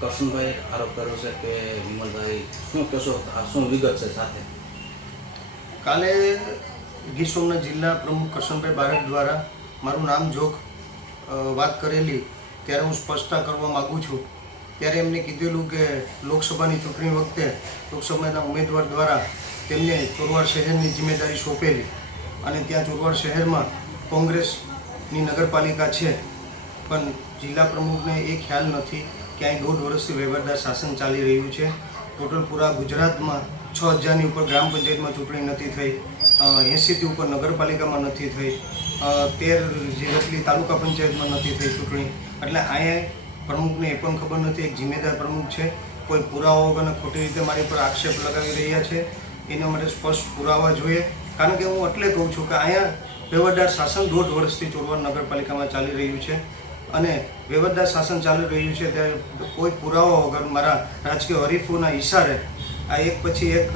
કરશનભાઈ આરોપ કર્યો છે કે વિમલભાઈ શું કહેશો? શું વિગત છે સાથે? કાલે ગીર સોમનાથ જિલ્લા પ્રમુખ કરશનભાઈ બારડ દ્વારા મારું નામ જોખ વાત કરેલી ત્યારે હું સ્પષ્ટતા કરવા માગું છું. ત્યારે એમને કીધેલું કે લોકસભાની ચૂંટણી વખતે લોકસભાના ઉમેદવાર દ્વારા તેમને ચોરવાડ શહેરની જિમ્મેદારી સોંપેલી અને ત્યાં ચોરવાડ શહેરમાં કોંગ્રેસની નગરપાલિકા છે. પણ જિલ્લા પ્રમુખને એ ખ્યાલ નથી કે અહીં દોઢ વર્ષથી વહીવટદાર શાસન ચાલી રહ્યું છે. ટોટલ પૂરા ગુજરાતમાં છ હજારની ઉપર ગ્રામ પંચાયતમાં ચૂંટણી નથી થઈ એંસીથી ઉપર નગરપાલિકામાં નથી થઈ તેર જેટલી તાલુકા પંચાયતમાં નથી થઈ ચૂંટણી. એટલે અહીંયા પ્રમુખને એ પણ ખબર નથી, એક જિમ્મેદાર પ્રમુખ છે, કોઈ પુરાવા વગરને ખોટી રીતે મારી પર આક્ષેપ લગાવી રહ્યા છે. એના માટે સ્પષ્ટ પુરાવા જોઈએ. કારણ કે હું એટલે કહું છું કે અહીંયા વહીવટદાર શાસન દોઢ વર્ષથી ચોરવાડ નગરપાલિકામાં ચાલી રહ્યું છે. અને વહીવટદાર શાસન ચાલી રહ્યું છે ત્યારે કોઈ પુરાવા વગર મારા રાજકીય હરીફોના ઈશારે આ એક પછી એક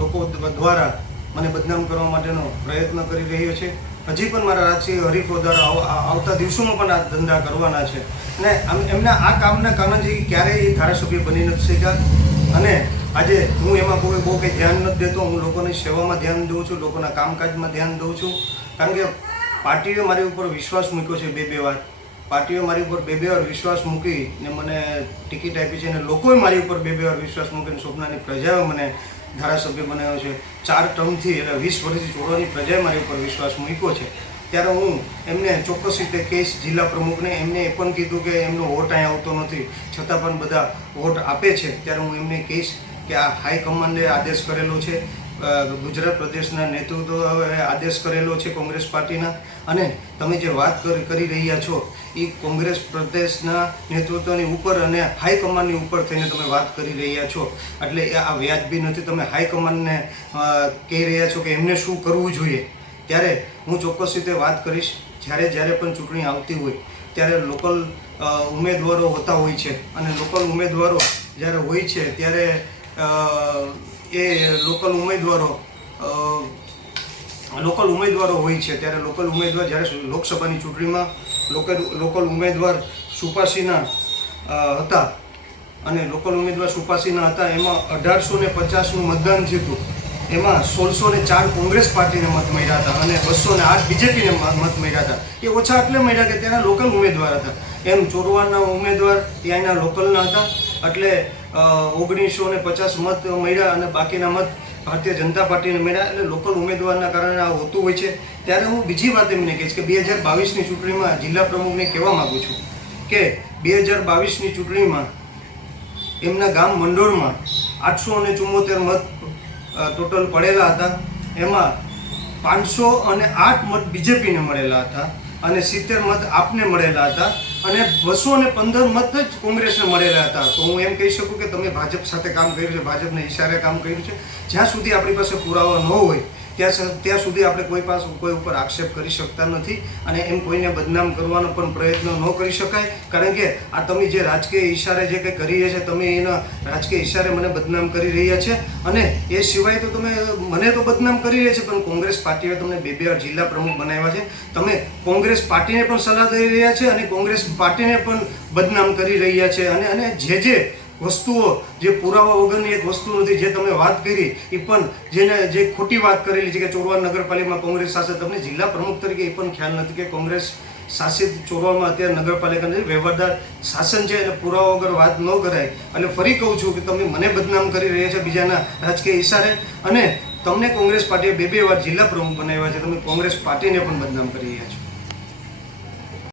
લોકો દ્વારા મને બદનામ કરવા માટેનો પ્રયત્ન કરી રહ્યો છે. હજી પણ મારા રાજકીય હરીફો દ્વારા આવતા દિવસોમાં પણ આ ધંધા કરવાના છે. અને એમના આ કામના કારણે ક્યારેય એ ધારાસભ્ય બની નથી શક્યા. અને આજે હું એમાં કોઈ, બહુ કંઈ ધ્યાન નથી દેતો. હું લોકોની સેવામાં ધ્યાન દઉં છું, લોકોના કામકાજમાં ધ્યાન દઉં છું. કારણ કે પાર્ટીએ મારી ઉપર વિશ્વાસ મૂક્યો છે બે બે વાર. પાર્ટીએ મારી ઉપર બે બે વાર વિશ્વાસ મૂકી ને મને ટિકિટ આપી છે અને લોકોએ મારી ઉપર બે બે વાર વિશ્વાસ મૂકીને સ્વપ્નાની પ્રજાએ મને ધારાસભ્ય બનાવ્યો છે. ચાર ટર્મથી એટલે વીસ વર્ષથી જોડવાની પ્રજાએ મારી ઉપર વિશ્વાસ મૂક્યો છે. ત્યારે હું એમને ચોક્કસ રીતે કેસ જિલ્લા પ્રમુખને એમને એ પણ કીધું કે એમનો વોટ અહીં આવતો નથી. છતાં પણ બધા વોટ આપે છે. ત્યારે હું એમને કહીશ કે આ હાઈકમાન્ડે આદેશ કરેલો છે. ગુજરાત પ્રદેશના નેતૃત્વએ આદેશ કરેલો છે કોંગ્રેસ પાર્ટીના. અને તમે જે વાત કરી રહ્યા છો એ કોંગ્રેસ પ્રદેશના નેતૃત્વની ઉપર અને હાઈકમાન્ડની ઉપર થઈને તમે વાત કરી રહ્યા છો. એટલે આ વ્યાજબી નથી. તમે હાઈકમાન્ડને કહી રહ્યા છો કે એમને શું કરવું જોઈએ? ત્યારે હું ચોક્કસ રીતે વાત કરીશ. જ્યારે જ્યારે પણ ચૂંટણી આવતી હોય, ત્યારે લોકલ ઉમેદવારો હોતા હોય છે. અને લોકલ ઉમેદવારો જ્યારે હોય છે, ત્યારે એ લોકલ ઉમેદવારો લોકલ ઉમેદવારો હોય છે. ત્યારે લોકલ ઉમેદવાર જ્યારે લોકસભાની ચૂંટણીમાં લોકલ લોકલ ઉમેદવાર સુપાસીના હતા અને લોકલ ઉમેદવાર સુપાસીના હતા, એમાં અઢારસો ને પચાસનું મતદાન થયું એમાં સોળસો ને ચાર કોંગ્રેસ પાર્ટીને મત મળ્યા હતા અને બસો ને આઠ બીજેપીને મત મળ્યા હતા. એ ઓછા એટલે મળ્યા કે ત્યાંના લોકલ ઉમેદવાર હતા. એમ ચોરવાના ઉમેદવાર ત્યાંના લોકલના હતા. એટલે ઓગણીસો ને પચાસ મત મળ્યા અને બાકીના મત ભારતીય જનતા પાર્ટીને મળ્યા. એટલે લોકલ ઉમેદવારના કારણે આ હોતું હોય છે. ત્યારે હું બીજી વાત એમને કહીશ કે બે હજાર બાવીસની ચૂંટણીમાં જિલ્લા પ્રમુખને કહેવા માગું છું કે બે હજાર બાવીસની ચૂંટણીમાં એમના ગામ મંડોળમાં આઠસો અને ચુમ્મોતેર મત ટોટલ પડેલા હતા. એમાં પાંચસો અને આઠ મત બીજેપીને મળેલા હતા અને સિત્તેર મત આપને મળેલા હતા. અને બસો ને પંદર મત જ કોંગ્રેસને મળેલા હતા. તો હું એમ કહી શકું કે તમે ભાજપ સાથે કામ કર્યું છે, ભાજપના ઈશારે કામ કર્યું છે. જ્યાં સુધી આપણી પાસે પુરાવા ન હોય ત્યાં ત્યાં સુધી આપણે કોઈ પાસે કોઈ ઉપર આક્ષેપ કરી શકતા નથી અને એમ કોઈને બદનામ કરવાનો પણ પ્રયત્ન ન કરી શકાય. કારણ કે આ તમે જે રાજકીય ઈશારે જે કંઈ કરી રહ્યા છે, તમે એના રાજકીય ઈશારે મને બદનામ કરી રહ્યા છે. અને એ સિવાય તો તમે, મને તો બદનામ કરી રહ્યા છે, પણ કોંગ્રેસ પાર્ટીએ તમને બે બે જિલ્લા પ્રમુખ બનાવ્યા છે. તમે કોંગ્રેસ પાર્ટીને પણ સલાહ દઈ રહ્યા છે અને કોંગ્રેસ પાર્ટીને પણ બદનામ કરી રહ્યા છે. અને અને જે જે વસ્તુઓ જે પુરાવા વગરની એક વસ્તુ નથી જે તમે વાત કરી, એ પણ જેને જે ખોટી વાત કરેલી છે કે ચોરવાડ નગરપાલિકામાં કોંગ્રેસ શાસિત, તમને જિલ્લા પ્રમુખ તરીકે એ પણ ખ્યાલ નથી કે કોંગ્રેસ શાસિત ચોરવામાં અત્યારે નગરપાલિકાનું વ્યવહારદાર શાસન છે એટલે પુરાવા વગર વાત ન કરાય. અને ફરી કહું છું કે તમે મને બદનામ કરી રહ્યા છો બીજાના રાજકીય ઈશારે અને તમને કોંગ્રેસ પાર્ટીએ બે બે વાર જિલ્લા પ્રમુખ બનાવ્યા છે. તમે કોંગ્રેસ પાર્ટીને પણ બદનામ કરી રહ્યા છો.